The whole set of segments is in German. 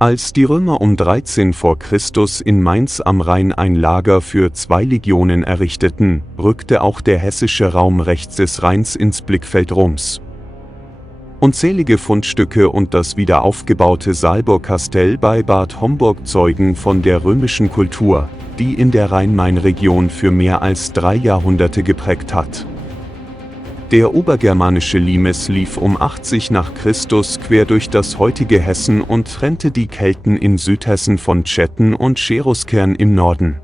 Als die Römer um 13 vor Christus in Mainz am Rhein ein Lager für 2 Legionen errichteten, rückte auch der hessische Raum rechts des Rheins ins Blickfeld Roms. Unzählige Fundstücke und das wiederaufgebaute Saalburg-Kastell bei Bad Homburg zeugen von der römischen Kultur, die in der Rhein-Main-Region für mehr als 3 Jahrhunderte geprägt hat. Der obergermanische Limes lief um 80 nach Christus quer durch das heutige Hessen und trennte die Kelten in Südhessen von Tschetten und Cheruskern im Norden.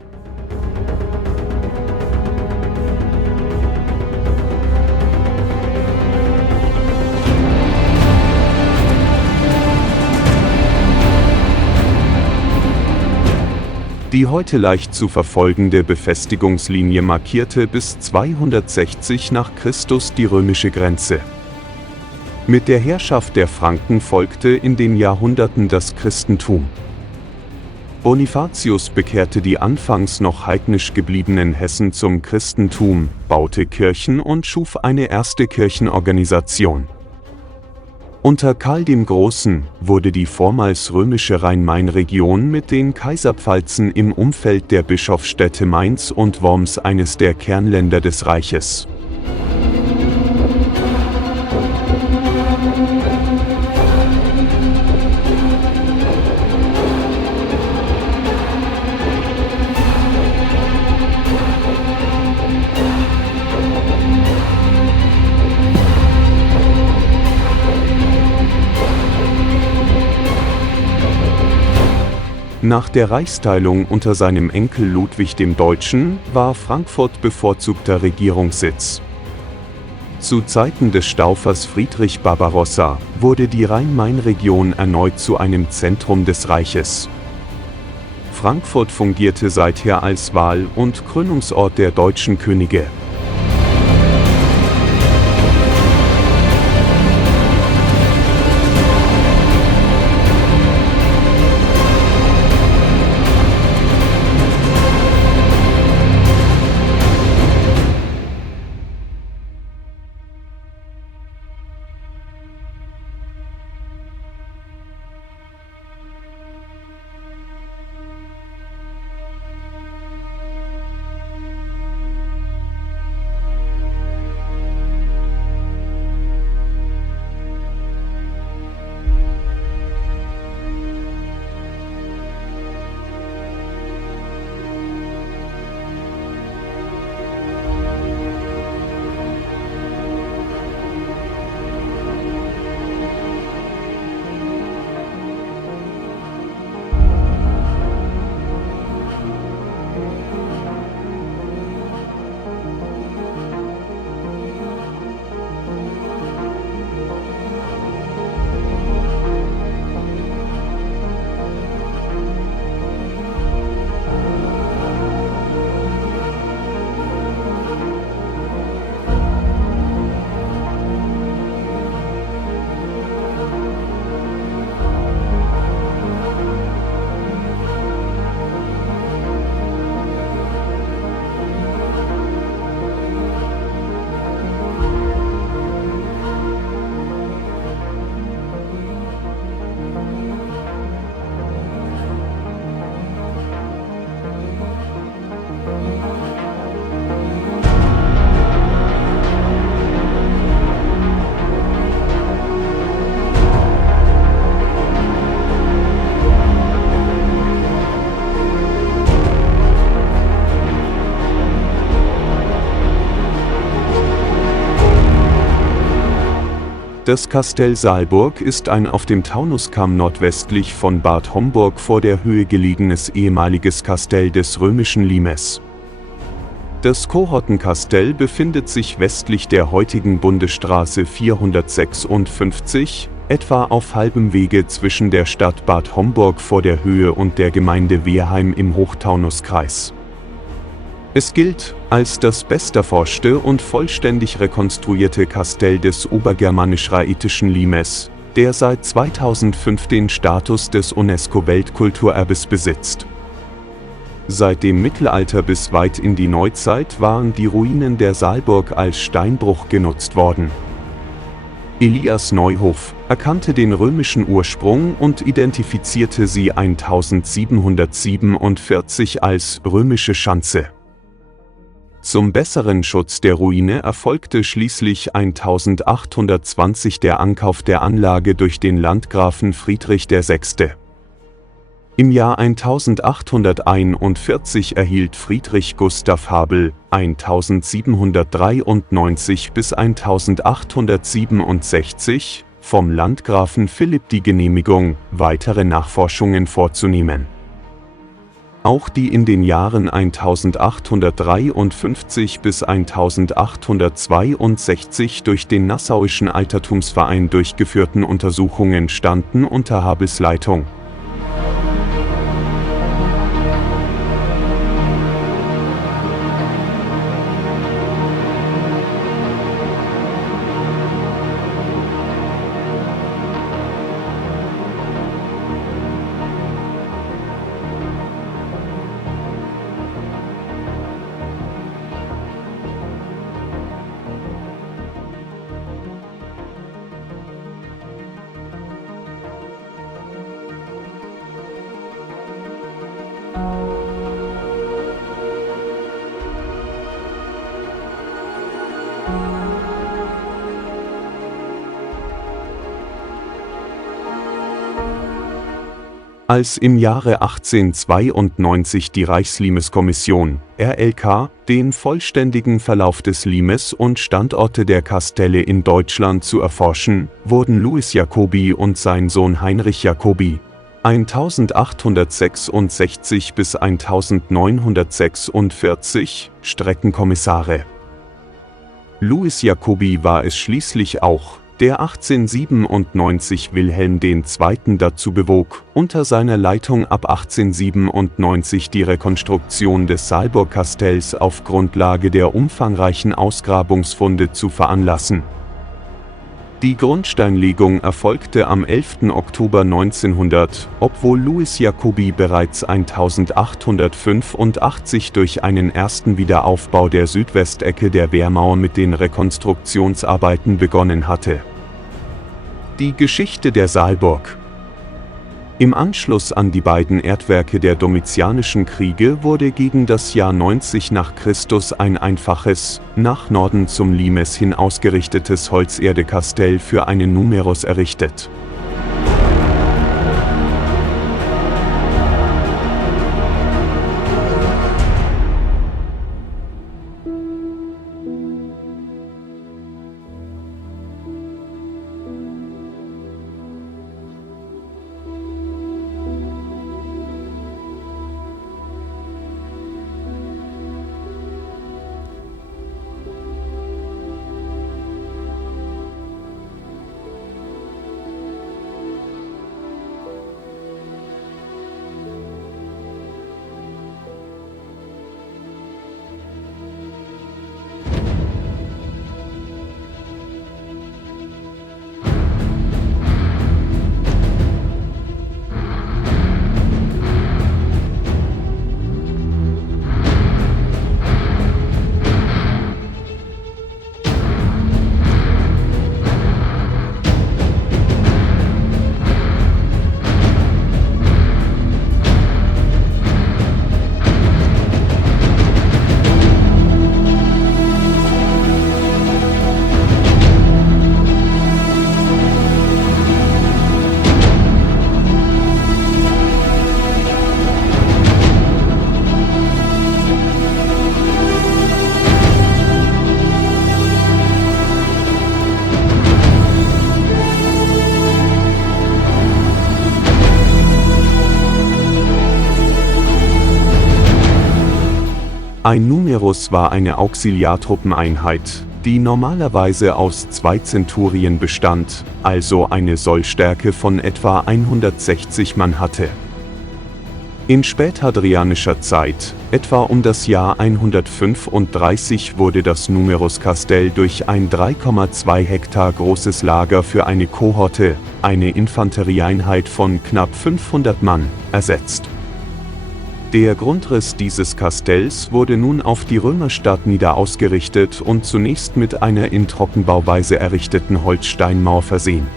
Die heute leicht zu verfolgende Befestigungslinie markierte bis 260 nach Christus die römische Grenze. Mit der Herrschaft der Franken folgte in den Jahrhunderten das Christentum. Bonifatius bekehrte die anfangs noch heidnisch gebliebenen Hessen zum Christentum, baute Kirchen und schuf eine erste Kirchenorganisation. Unter Karl dem Großen wurde die vormals römische Rhein-Main-Region mit den Kaiserpfalzen im Umfeld der Bischofsstädte Mainz und Worms eines der Kernländer des Reiches. Nach der Reichsteilung unter seinem Enkel Ludwig dem Deutschen war Frankfurt bevorzugter Regierungssitz. Zu Zeiten des Staufers Friedrich Barbarossa wurde die Rhein-Main-Region erneut zu einem Zentrum des Reiches. Frankfurt fungierte seither als Wahl- und Krönungsort der deutschen Könige. Das Kastell Saalburg ist ein auf dem Taunuskamm nordwestlich von Bad Homburg vor der Höhe gelegenes ehemaliges Kastell des römischen Limes. Das Kohortenkastell befindet sich westlich der heutigen Bundesstraße 456, etwa auf halbem Wege zwischen der Stadt Bad Homburg vor der Höhe und der Gemeinde Wehrheim im Hochtaunuskreis. Es gilt als das besterforschte und vollständig rekonstruierte Kastell des obergermanisch-raetischen Limes, der seit 2005 den Status des UNESCO-Weltkulturerbes besitzt. Seit dem Mittelalter bis weit in die Neuzeit waren die Ruinen der Saalburg als Steinbruch genutzt worden. Elias Neuhof, erkannte den römischen Ursprung und identifizierte sie 1747 als römische Schanze. Zum besseren Schutz der Ruine erfolgte schließlich 1820 der Ankauf der Anlage durch den Landgrafen Friedrich VI. Im Jahr 1841 erhielt Friedrich Gustav Habel 1793 bis 1867 vom Landgrafen Philipp die Genehmigung, weitere Nachforschungen vorzunehmen. Auch die in den Jahren 1853 bis 1862 durch den Nassauischen Altertumsverein durchgeführten Untersuchungen standen unter Habels Leitung. Als im Jahre 1892 die Reichslimeskommission (RLK) den vollständigen Verlauf des Limes und Standorte der Kastelle in Deutschland zu erforschen, wurden Louis Jacobi und sein Sohn Heinrich Jacobi 1866 bis 1946 Streckenkommissare. Louis Jacobi war es schließlich auch, der 1897 Wilhelm II. Dazu bewog, unter seiner Leitung ab 1897 die Rekonstruktion des Saalburg-Kastells auf Grundlage der umfangreichen Ausgrabungsfunde zu veranlassen. Die Grundsteinlegung erfolgte am 11. Oktober 1900, obwohl Louis Jacobi bereits 1885 durch einen ersten Wiederaufbau der Südwestecke der Wehrmauer mit den Rekonstruktionsarbeiten begonnen hatte. Die Geschichte der Saalburg. Im Anschluss an die beiden Erdwerke der Domitianischen Kriege wurde gegen das Jahr 90 nach Christus ein einfaches, nach Norden zum Limes hin ausgerichtetes Holzerdekastell für einen Numerus errichtet. Ein Numerus war eine Auxiliartruppeneinheit, die normalerweise aus 2 Zenturien bestand, also eine Sollstärke von etwa 160 Mann hatte. In späthadrianischer Zeit, etwa um das Jahr 135, wurde das Numeruskastell durch ein 3,2 Hektar großes Lager für eine Kohorte, eine Infanterieeinheit von knapp 500 Mann, ersetzt. Der Grundriss dieses Kastells wurde nun auf die Römerstadt nieder ausgerichtet und zunächst mit einer in Trockenbauweise errichteten Holzsteinmauer versehen.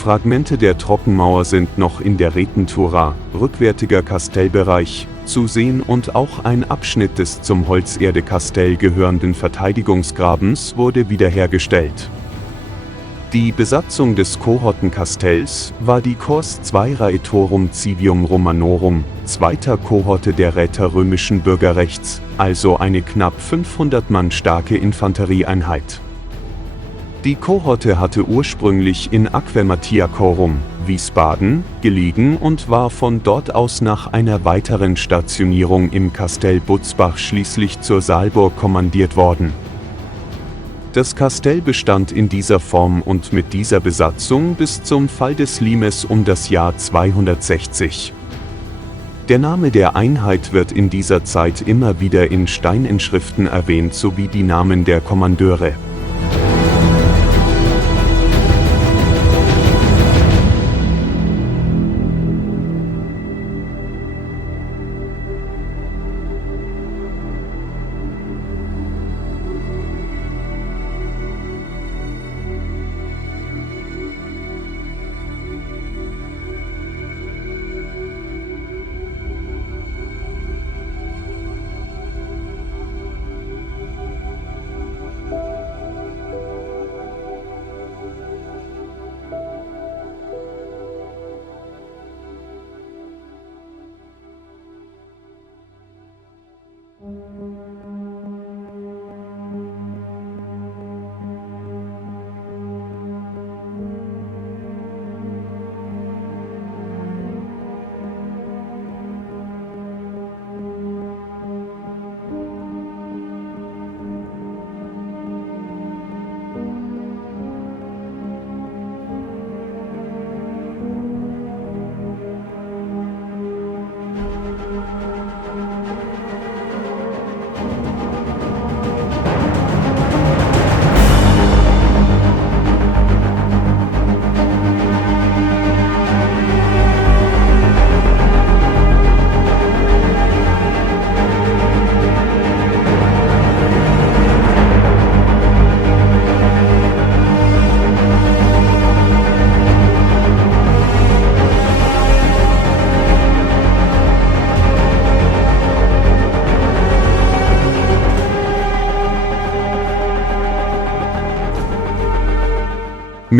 Fragmente der Trockenmauer sind noch in der Retentura, rückwärtiger Kastellbereich, zu sehen und auch ein Abschnitt des zum Holzerde-Kastell gehörenden Verteidigungsgrabens wurde wiederhergestellt. Die Besatzung des Kohortenkastells war die Corps II Raetorum Civium Romanorum, zweiter Kohorte der Räter römischen Bürgerrechts, also eine knapp 500 Mann starke Infanterieeinheit. Die Kohorte hatte ursprünglich in Aquaematiacorum, Wiesbaden, gelegen und war von dort aus nach einer weiteren Stationierung im Kastell Butzbach schließlich zur Saalburg kommandiert worden. Das Kastell bestand in dieser Form und mit dieser Besatzung bis zum Fall des Limes um das Jahr 260. Der Name der Einheit wird in dieser Zeit immer wieder in Steininschriften erwähnt sowie die Namen der Kommandeure.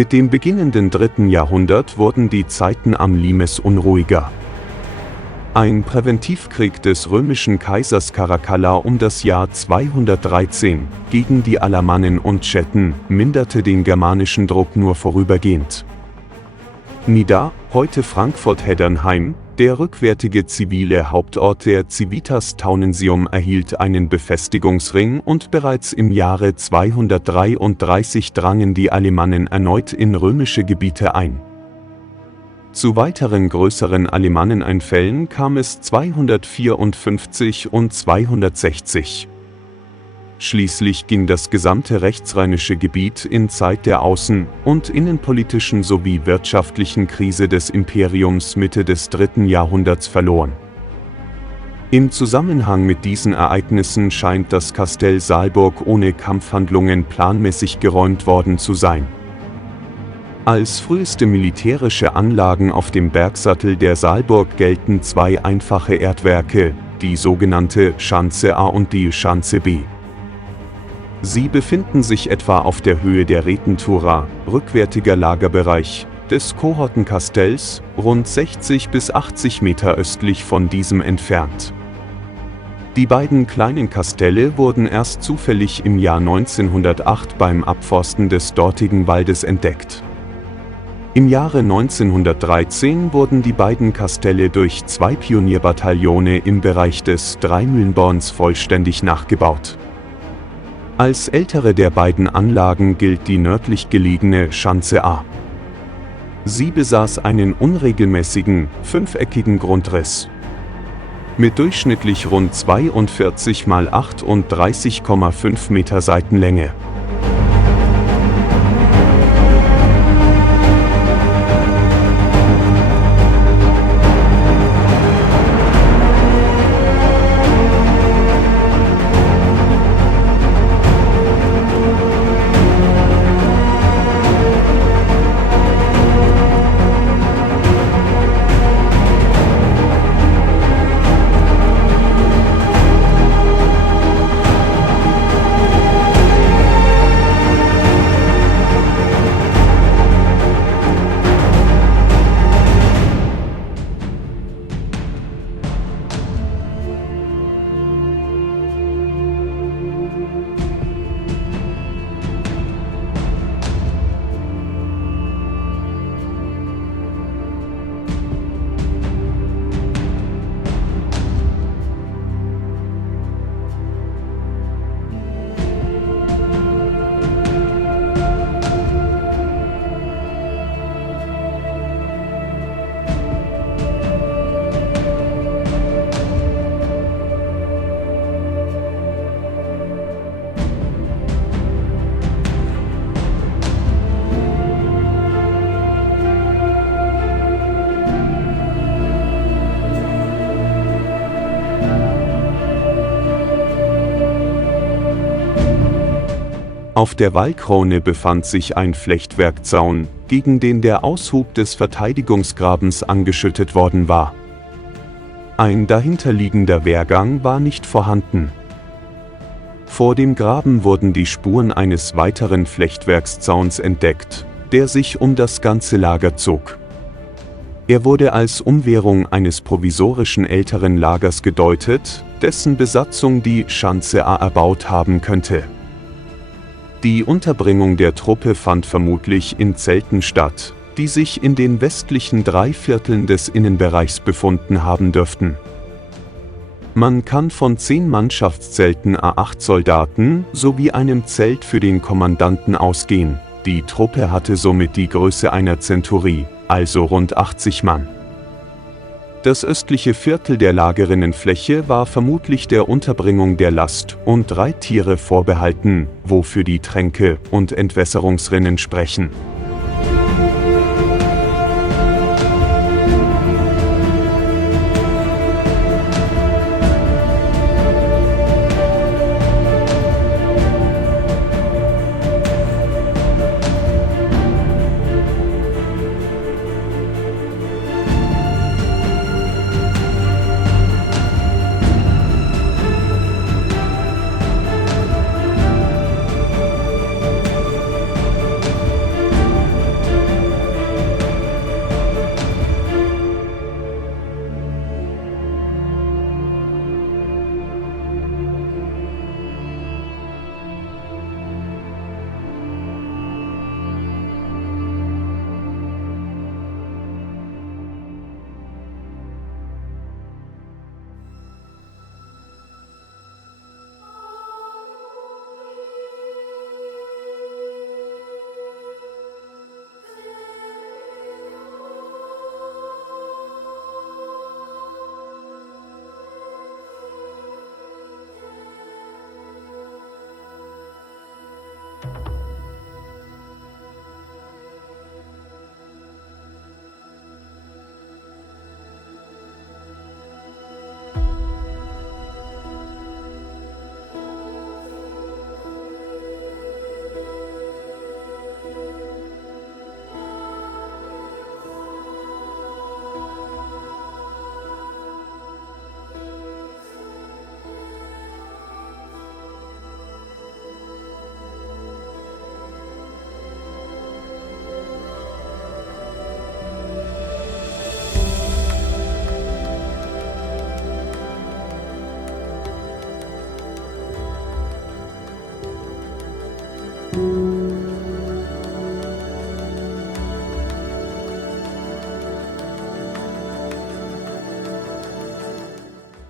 Mit dem beginnenden 3. Jahrhundert wurden die Zeiten am Limes unruhiger. Ein Präventivkrieg des römischen Kaisers Caracalla um das Jahr 213 gegen die Alamannen und Chetten minderte den germanischen Druck nur vorübergehend. Nida, heute Frankfurt-Heddernheim, der rückwärtige zivile Hauptort der Civitas Taunensium, erhielt einen Befestigungsring und bereits im Jahre 233 drangen die Alemannen erneut in römische Gebiete ein. Zu weiteren größeren Alemanneneinfällen kam es 254 und 260. Schließlich ging das gesamte rechtsrheinische Gebiet in Zeit der außen- und innenpolitischen sowie wirtschaftlichen Krise des Imperiums Mitte des 3. Jahrhunderts verloren. Im Zusammenhang mit diesen Ereignissen scheint das Kastell Saalburg ohne Kampfhandlungen planmäßig geräumt worden zu sein. Als früheste militärische Anlagen auf dem Bergsattel der Saalburg gelten zwei einfache Erdwerke, die sogenannte Schanze A und die Schanze B. Sie befinden sich etwa auf der Höhe der Retentura, rückwärtiger Lagerbereich, des Kohortenkastells, rund 60 bis 80 Meter östlich von diesem entfernt. Die beiden kleinen Kastelle wurden erst zufällig im Jahr 1908 beim Abforsten des dortigen Waldes entdeckt. Im Jahre 1913 wurden die beiden Kastelle durch zwei Pionierbataillone im Bereich des Dreimühlenborns vollständig nachgebaut. Als ältere der beiden Anlagen gilt die nördlich gelegene Schanze A. Sie besaß einen unregelmäßigen, fünfeckigen Grundriss. Mit durchschnittlich rund 42 x 38,5 Meter Seitenlänge. Auf der Wallkrone befand sich ein Flechtwerkzaun, gegen den der Aushub des Verteidigungsgrabens angeschüttet worden war. Ein dahinterliegender Wehrgang war nicht vorhanden. Vor dem Graben wurden die Spuren eines weiteren Flechtwerkszauns entdeckt, der sich um das ganze Lager zog. Er wurde als Umwehrung eines provisorischen älteren Lagers gedeutet, dessen Besatzung die Schanze A erbaut haben könnte. Die Unterbringung der Truppe fand vermutlich in Zelten statt, die sich in den westlichen 3/4 des Innenbereichs befunden haben dürften. Man kann von 10 Mannschaftszelten A8 Soldaten sowie einem Zelt für den Kommandanten ausgehen. Die Truppe hatte somit die Größe einer Zenturie, also rund 80 Mann. Das östliche Viertel der Lagerinnenfläche war vermutlich der Unterbringung der Last- und Reittiere vorbehalten, wofür die Tränke und Entwässerungsrinnen sprechen.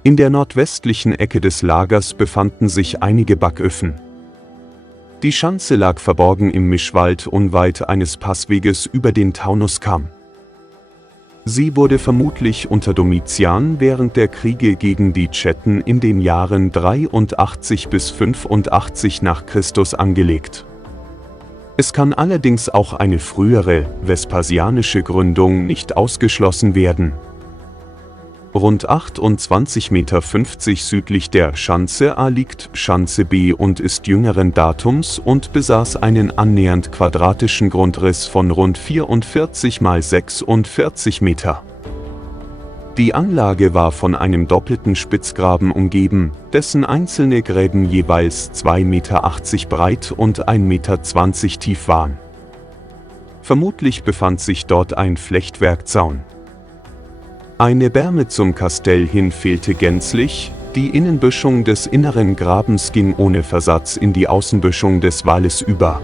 In der nordwestlichen Ecke des Lagers befanden sich einige Backöfen. Die Schanze lag verborgen im Mischwald unweit eines Passweges über den Taunuskamm. Sie wurde vermutlich unter Domitian während der Kriege gegen die Chetten in den Jahren 83 bis 85 nach Christus angelegt. Es kann allerdings auch eine frühere, vespasianische Gründung nicht ausgeschlossen werden. Rund 28,50 Meter südlich der Schanze A liegt Schanze B und ist jüngeren Datums und besaß einen annähernd quadratischen Grundriss von rund 44 mal 46 Meter. Die Anlage war von einem doppelten Spitzgraben umgeben, dessen einzelne Gräben jeweils 2,80 Meter breit und 1,20 Meter tief waren. Vermutlich befand sich dort ein Flechtwerkzaun. Eine Berme zum Kastell hin fehlte gänzlich, die Innenböschung des inneren Grabens ging ohne Versatz in die Außenböschung des Walles über.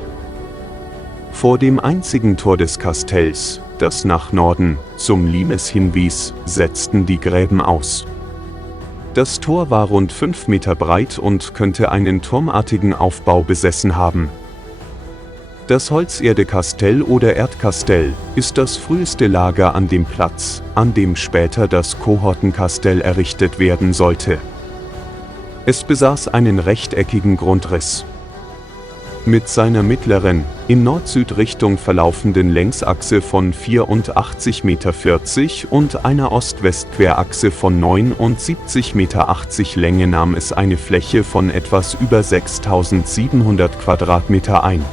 Vor dem einzigen Tor des Kastells, das nach Norden, zum Limes hinwies, setzten die Gräben aus. Das Tor war rund 5 Meter breit und könnte einen turmartigen Aufbau besessen haben. Das Holzerde-Kastell oder Erdkastell ist das früheste Lager an dem Platz, an dem später das Kohortenkastell errichtet werden sollte. Es besaß einen rechteckigen Grundriss. Mit seiner mittleren, in Nord-Süd-Richtung verlaufenden Längsachse von 84,40 Meter und einer Ost-West-Querachse von 79,80 Meter Länge nahm es eine Fläche von etwas über 6.700 Quadratmeter ein.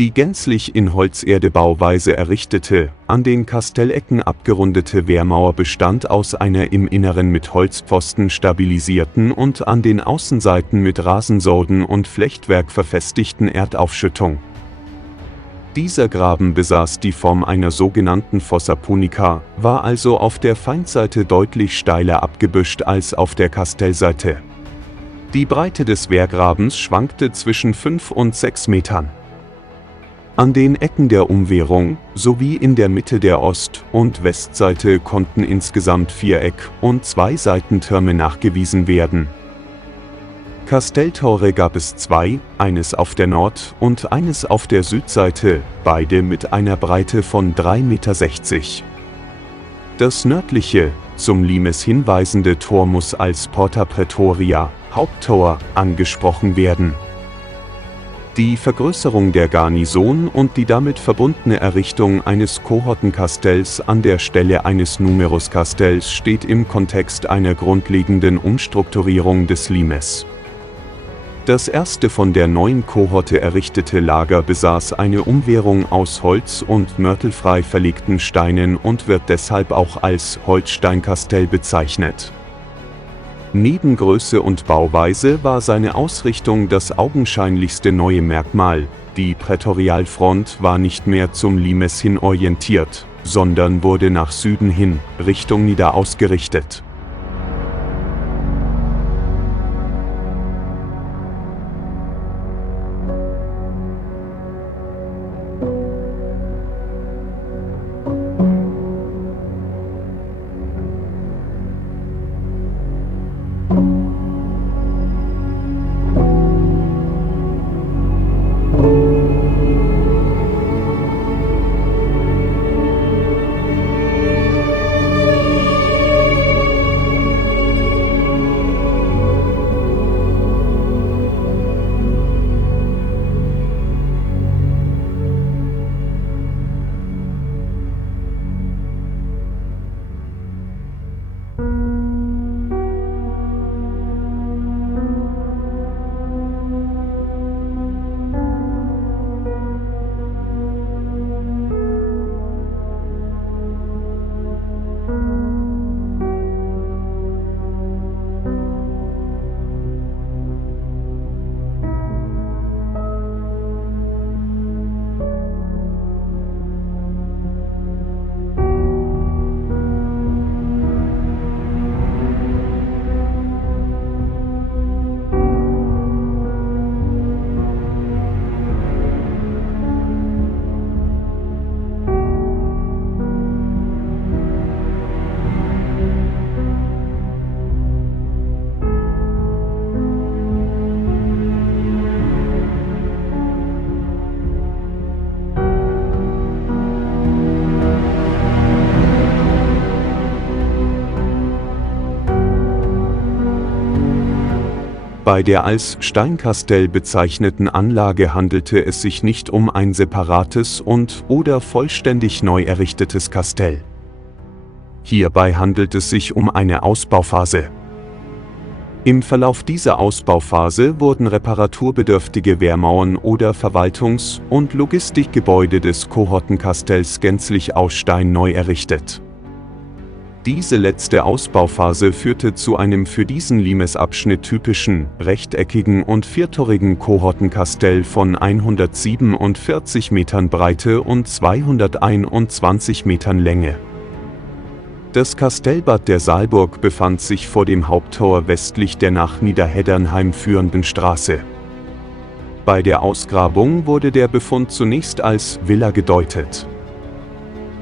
Die gänzlich in Holzerde-Bauweise errichtete, an den Kastellecken abgerundete Wehrmauer bestand aus einer im Inneren mit Holzpfosten stabilisierten und an den Außenseiten mit Rasensoden und Flechtwerk verfestigten Erdaufschüttung. Dieser Graben besaß die Form einer sogenannten Fossa punica, war also auf der Feindseite deutlich steiler abgebüscht als auf der Kastellseite. Die Breite des Wehrgrabens schwankte zwischen 5 und 6 Metern. An den Ecken der Umwehrung, sowie in der Mitte der Ost- und Westseite konnten insgesamt 4 Eck- und 2 Seitentürme nachgewiesen werden. Kastelltore gab es 2, eines auf der Nord- und eines auf der Südseite, beide mit einer Breite von 3,60 Meter. Das nördliche, zum Limes hinweisende Tor muss als Porta Praetoria, Haupttor, angesprochen werden. Die Vergrößerung der Garnison und die damit verbundene Errichtung eines Kohortenkastells an der Stelle eines Numerus-Kastells steht im Kontext einer grundlegenden Umstrukturierung des Limes. Das erste von der neuen Kohorte errichtete Lager besaß eine Umwehrung aus Holz und mörtelfrei verlegten Steinen und wird deshalb auch als Holzsteinkastell bezeichnet. Neben Größe und Bauweise war seine Ausrichtung das augenscheinlichste neue Merkmal. Die Prätorialfront war nicht mehr zum Limes hin orientiert, sondern wurde nach Süden hin, Richtung Nida ausgerichtet. Bei der als Steinkastell bezeichneten Anlage handelte es sich nicht um ein separates oder vollständig neu errichtetes Kastell. Hierbei handelt es sich um eine Ausbauphase. Im Verlauf dieser Ausbauphase wurden reparaturbedürftige Wehrmauern oder Verwaltungs- und Logistikgebäude des Kohortenkastells gänzlich aus Stein neu errichtet. Diese letzte Ausbauphase führte zu einem für diesen Limesabschnitt typischen, rechteckigen und viertorigen Kohortenkastell von 147 Metern Breite und 221 Metern Länge. Das Kastellbad der Saalburg befand sich vor dem Haupttor westlich der nach Niederheddernheim führenden Straße. Bei der Ausgrabung wurde der Befund zunächst als Villa gedeutet.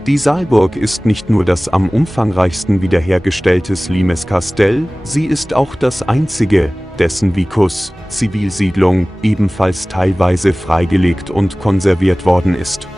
Die Saalburg ist nicht nur das am umfangreichsten wiederhergestelltes Limeskastell, sie ist auch das einzige, dessen Vicus, Zivilsiedlung, ebenfalls teilweise freigelegt und konserviert worden ist.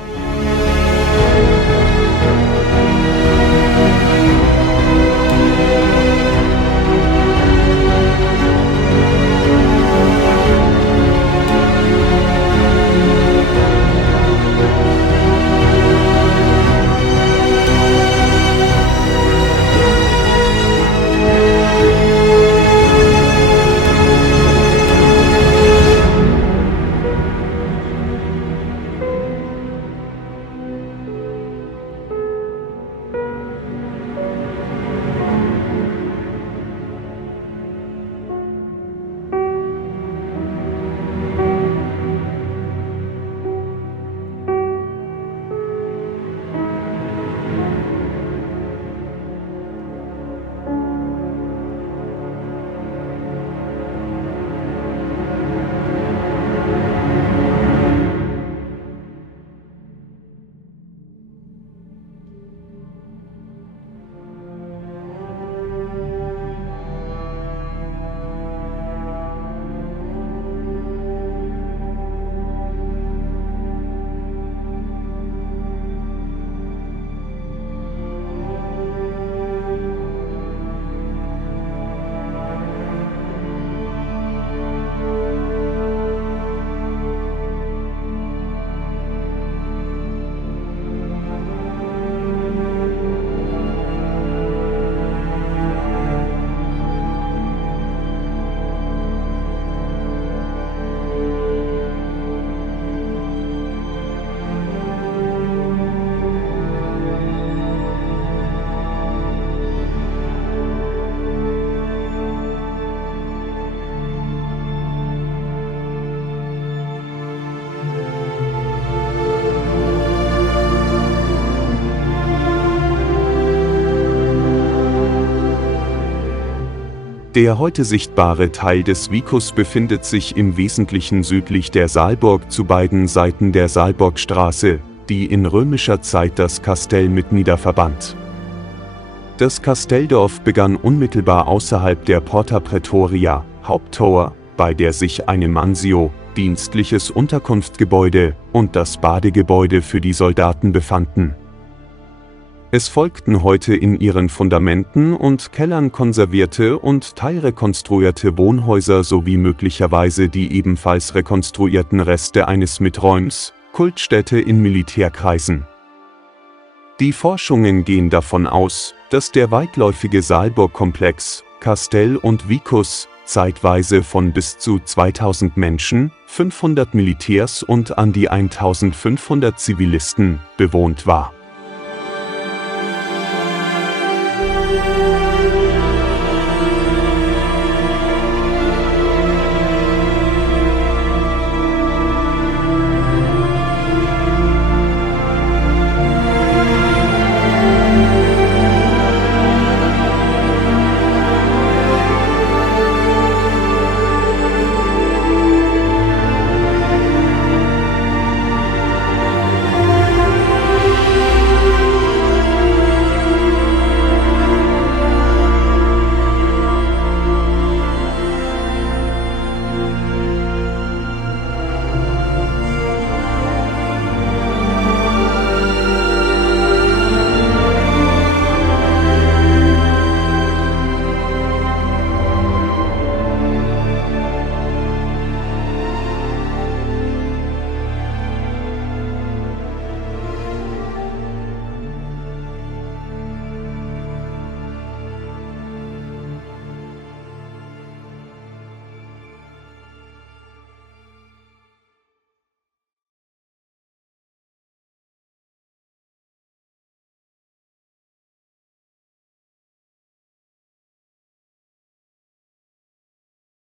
Der heute sichtbare Teil des Vicus befindet sich im Wesentlichen südlich der Saalburg zu beiden Seiten der Saalburgstraße, die in römischer Zeit das Kastell mit niederverband. Das Kastelldorf begann unmittelbar außerhalb der Porta Praetoria, Haupttor, bei der sich eine Mansio, dienstliches Unterkunftsgebäude, und das Badegebäude für die Soldaten befanden. Es folgten heute in ihren Fundamenten und Kellern konservierte und teilrekonstruierte Wohnhäuser sowie möglicherweise die ebenfalls rekonstruierten Reste eines Miträums, Kultstätte in Militärkreisen. Die Forschungen gehen davon aus, dass der weitläufige Saalburgkomplex, Kastell und Vicus, zeitweise von bis zu 2000 Menschen, 500 Militärs und an die 1500 Zivilisten, bewohnt war.